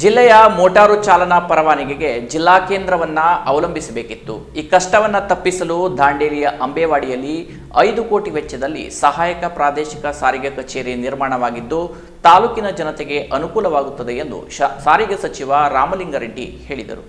ಜಿಲ್ಲೆಯ ಮೋಟಾರು ಚಾಲನಾ ಪರವಾನಿಗೆಗೆ ಜಿಲ್ಲಾ ಕೇಂದ್ರವನ್ನ ಅವಲಂಬಿಸಬೇಕಿತ್ತು. ಈ ಕಷ್ಟವನ್ನ ತಪ್ಪಿಸಲು ದಾಂಡೇಲಿಯ ಅಂಬೇವಾಡಿಯಲ್ಲಿ ಐದು ಕೋಟಿ ವೆಚ್ಚದಲ್ಲಿ ಸಹಾಯಕ ಪ್ರಾದೇಶಿಕ ಸಾರಿಗೆ ಕಚೇರಿ ನಿರ್ಮಾಣವಾಗಿದ್ದು, ತಾಲೂಕಿನ ಜನತೆಗೆ ಅನುಕೂಲವಾಗುತ್ತದೆ ಎಂದು ಸಾರಿಗೆ ಸಚಿವ ರಾಮಲಿಂಗಾರೆಡ್ಡಿ ಹೇಳಿದರು.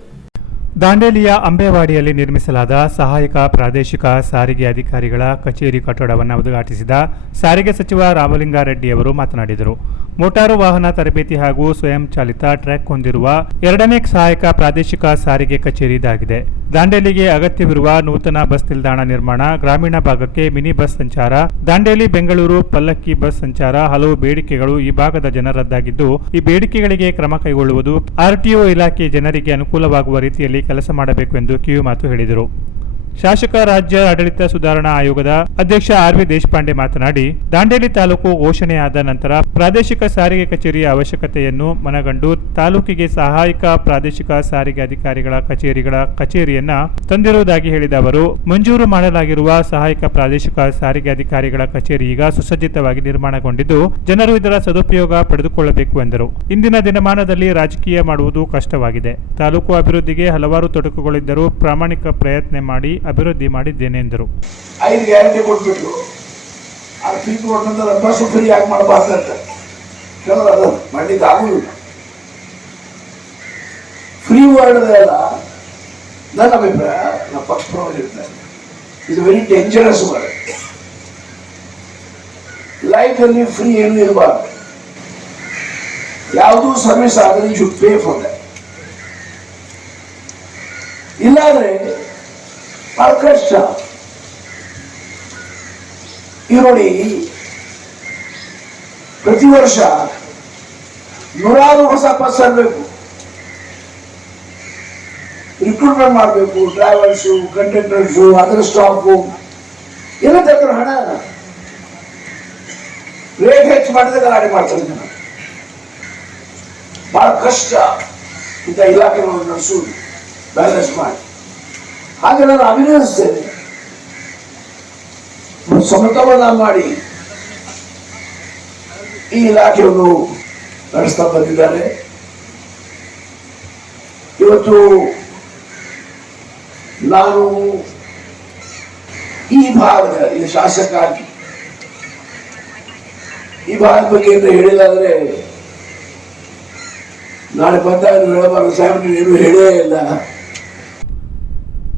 ದಾಂಡೇಲಿಯ ಅಂಬೇವಾಡಿಯಲ್ಲಿ ನಿರ್ಮಿಸಲಾದ ಸಹಾಯಕ ಪ್ರಾದೇಶಿಕ ಸಾರಿಗೆ ಅಧಿಕಾರಿಗಳ ಕಚೇರಿ ಕಟ್ಟಡವನ್ನು ಉದ್ಘಾಟಿಸಿದ ಸಾರಿಗೆ ಸಚಿವ ರಾಮಲಿಂಗಾರೆಡ್ಡಿ ಅವರು ಮಾತನಾಡಿದರು. ಮೋಟಾರು ವಾಹನ ತರಬೇತಿ ಹಾಗೂ ಸ್ವಯಂ ಚಾಲಿತ ಟ್ರ್ಯಾಕ್ ಹೊಂದಿರುವ ಎರಡನೇ ಸಹಾಯಕ ಪ್ರಾದೇಶಿಕ ಸಾರಿಗೆ ಕಚೇರಿ ಇದಾಗಿದೆ. ದಾಂಡೇಲಿಗೆ ಅಗತ್ಯವಿರುವ ನೂತನ ಬಸ್ ನಿಲ್ದಾಣ ನಿರ್ಮಾಣ ಗ್ರಾಮೀಣ ಭಾಗಕ್ಕೆ ಮಿನಿ ಬಸ್ ಸಂಚಾರ, ದಾಂಡೇಲಿ, ಬೆಂಗಳೂರು, ಪಲ್ಲಕ್ಕಿ ಬಸ್ ಸಂಚಾರ, ಹಲವು ಬೇಡಿಕೆಗಳು ಈ ಭಾಗದ ಜನರದ್ದಾಗಿದ್ದು ಈ ಬೇಡಿಕೆಗಳಿಗೆ ಕ್ರಮ ಕೈಗೊಳ್ಳುವುದು ಆರ್ಟಿಒ ಇಲಾಖೆ ಜನರಿಗೆ ಅನುಕೂಲವಾಗುವ ರೀತಿಯಲ್ಲಿ ಕೆಲಸ ಮಾಡಬೇಕು ಎಂದು ಕಿವಿಮಾತು ಹೇಳಿದರು. ಶಾಸಕ ರಾಜ್ಯ ಆಡಳಿತ ಸುಧಾರಣಾ ಆಯೋಗದ ಅಧ್ಯಕ್ಷ ಆರ್ ವಿ ದೇಶಪಾಂಡೆ ಮಾತನಾಡಿ, ದಾಂಡೇಲಿ ತಾಲೂಕು ಘೋಷಣೆಯಾದ ನಂತರ ಪ್ರಾದೇಶಿಕ ಸಾರಿಗೆ ಕಚೇರಿಯ ಅವಶ್ಯಕತೆಯನ್ನು ಮನಗಂಡು ತಾಲೂಕಿಗೆ ಸಹಾಯಕ ಪ್ರಾದೇಶಿಕ ಸಾರಿಗೆ ಅಧಿಕಾರಿಗಳ ಕಚೇರಿಗಳ ಕಚೇರಿಯನ್ನ ತಂದಿರುವುದಾಗಿ ಹೇಳಿದ ಅವರು, ಮಂಜೂರು ಮಾಡಲಾಗಿರುವ ಸಹಾಯಕ ಪ್ರಾದೇಶಿಕ ಸಾರಿಗೆ ಅಧಿಕಾರಿಗಳ ಕಚೇರಿ ಈಗ ಸುಸಜ್ಜಿತವಾಗಿ ನಿರ್ಮಾಣಗೊಂಡಿದ್ದು, ಜನರು ಇದರ ಸದುಪಯೋಗ ಪಡೆದುಕೊಳ್ಳಬೇಕು ಎಂದರು. ಇಂದಿನ ದಿನಮಾನದಲ್ಲಿ ರಾಜಕೀಯ ಮಾಡುವುದು ಕಷ್ಟವಾಗಿದೆ. ತಾಲೂಕು ಅಭಿವೃದ್ಧಿಗೆ ಹಲವಾರು ತೊಡಕುಗಳಿದ್ದರೂ ಪ್ರಾಮಾಣಿಕ ಪ್ರಯತ್ನ ಮಾಡಿ ಅಭಿವೃದ್ಧಿ ಮಾಡಿದ್ದೇನೆ ಎಂದರು. ಐದು ಗ್ಯಾರಂಟಿ ಕೊಟ್ಬಿಟ್ಟು ಆ ಫೀಸ್ ಕೊಟ್ಟಂತ ಬಸ್ ಫ್ರೀ ಯಾಕೆ ಅಂತ. ಕೆಲವರು ಅದು ಮಾಡ್ಲಿಕ್ಕೆ ಆಗುದಿಲ್ಲ. ಫ್ರೀ ವರ್ಡ್ ಅಲ್ಲ. ನನ್ನ ಅಭಿಪ್ರಾಯ, ನಮ್ಮ ಪಕ್ಷಪ್ರವಾಗಿ ಇರ್ತೇನೆ ಇದು ವೆರಿ ಡೇಂಜರಸ್ ವರ್ಡ್ ಲೈಫಲ್ಲಿ ಫ್ರೀ ಏನು ಇರಬಾರ್ದು. ಯಾವುದೂ ಸರ್ವಿಸ್ ಆದರೆ ಯು ಪೇ ಫಾರ್ ದಟ್ ಇಲ್ಲಾಂದ್ರೆ ಕಷ್ಟ ಈಗ ನೋಡಿ ಪ್ರತಿ ವರ್ಷ ನೂರಾರು ಹೊಸ ಬಸ್ ತರಬೇಕು ರಿಕ್ರೂಟ್ಮೆಂಟ್ ಮಾಡಬೇಕು ಡ್ರೈವರ್ಸು ಕಂಡಕ್ಟರ್ಸು ಅದರ ಸ್ಟಾಫು ಎಲ್ಲ ತರ್ತಾರೆ ಹಣ. ರೇಟ್ ಹೆಚ್ಚು ಮಾಡಿದ್ರೆ ಗಾಡಿ ಮಾಡ್ತಾರೆ ಜನ. ಬಹಳ ಕಷ್ಟ ಇಂಥ ಇಲಾಖೆಗಳನ್ನು ನಡೆಸುವುದು ಬ್ಯಾಲೆನ್ಸ್ ಮಾಡಿ. ಹಾಗೆ ನಾನು ಅಭಿನಂದಿಸ್ತೇನೆ ಒಂದು ಸಮತೋಲನ ಮಾಡಿ ಈ ಇಲಾಖೆಯನ್ನು ನಡೆಸ್ತಾ ಬಂದಿದ್ದಾರೆ. ಇವತ್ತು ನಾನು ಈ ಭಾಗದ ಇಲ್ಲಿ ಶಾಸಕ ಆಗಿ ಈ ಭಾಗದ ಬಗ್ಗೆ ಏನು ಹೇಳಿದಾದ್ರೆ ನಾಳೆ ಬಂದಾಗ ಹೇಳಬಾರದು. ಸಾಹೇಬ್ ಏನು ಹೇಳೇ ಇಲ್ಲ.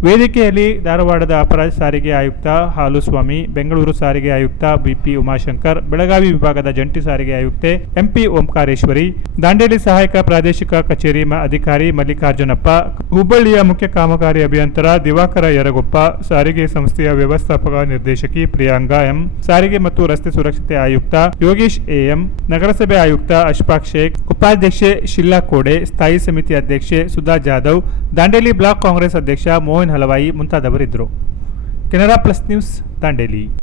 ವೇದಿಕೆಯಲ್ಲಿ ಧಾರವಾಡದ ಅಪರ ಸಾರಿಗೆ ಆಯುಕ್ತ ಹಾಲುಸ್ವಾಮಿ, ಬೆಂಗಳೂರು ಸಾರಿಗೆ ಆಯುಕ್ತ ಬಿಪಿ ಉಮಾಶಂಕರ್, ಬೆಳಗಾವಿ ವಿಭಾಗದ ಜಂಟಿ ಸಾರಿಗೆ ಆಯುಕ್ತೆ ಎಂಪಿ ಓಂಕಾರೇಶ್ವರಿ, ದಾಂಡೇಲಿ ಸಹಾಯಕ ಪ್ರಾದೇಶಿಕ ಕಚೇರಿ ಅಧಿಕಾರಿ ಮಲ್ಲಿಕಾರ್ಜುನಪ್ಪ, ಹುಬ್ಬಳ್ಳಿಯ ಮುಖ್ಯ ಕಾಮಗಾರಿ ಅಭಿಯಂತರ ದಿವಾಕರ ಯರಗೊಪ್ಪ, ಸಾರಿಗೆ ಸಂಸ್ಥೆಯ ವ್ಯವಸ್ಥಾಪಕ ನಿರ್ದೇಶಕಿ ಪ್ರಿಯಾಂಗಾ ಎಂ, ಸಾರಿಗೆ ಮತ್ತು ರಸ್ತೆ ಸುರಕ್ಷತೆ ಆಯುಕ್ತ ಯೋಗೇಶ್ ಎಎಂ ನಗರಸಭೆ ಆಯುಕ್ತ ಅಶ್ಫಾಕ್ ಶೇಖ್, ಉಪಾಧ್ಯಕ್ಷೆ ಶಿಲ್ಲಾ ಕೋಡೆ, ಸ್ಥಾಯಿ ಸಮಿತಿ ಅಧ್ಯಕ್ಷೆ ಸುಧಾ ಜಾಧವ್, ದಾಂಡೇಲಿ ಬ್ಲಾಕ್ ಕಾಂಗ್ರೆಸ್ ಅಧ್ಯಕ್ಷ Mohan ಹಲವಾಯಿ ಮುಂತಾದವರಿದ್ದರು. Canara plus news Dandeli.